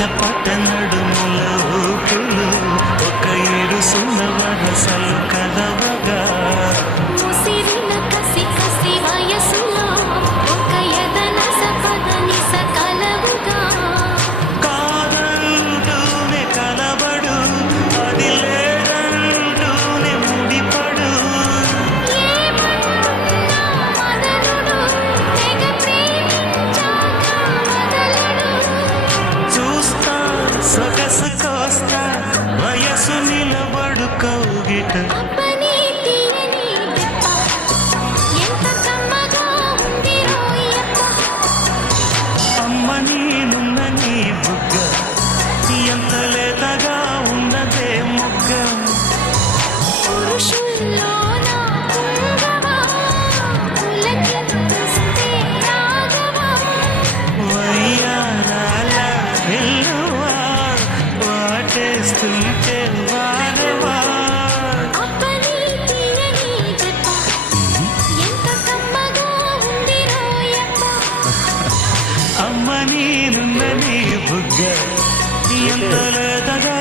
పట నడుముల ఊపులు ఒక ఇరుసున వరసలు కలవగా ముసిరిన కసి కసి వయసులో ఒక ఎదన సపదని సకలవుగా కాదంటూనే కలబడు అది లేదంటూనే ముడిపడు ఏమన్నా మదనుడు తెగ ప్రేమించాక వదలడు చూస్తా సొగసు కోస్తా వయసు నిలబడు కౌగిట అబ్బని తీయని దెబ్బ ఎంత కమ్మగా ఉంది రోయప్ప అమ్మ నీనున్న నీ బుగ్గ ఎంత లేతగా ఉన్నదే మొగ్గ పురుషుల్లోన పుంగవా పులకింతుస్తే రాగవా వయ్యారాల వెల్లువా వాటేస్తుంటే వారవా అబ్బని తీయని దెబ్బ ఎంత కమ్మగా ఉంది రోయప్ప అమ్మ నీనున్న నీ బుగ్గ ఎంత లేతగా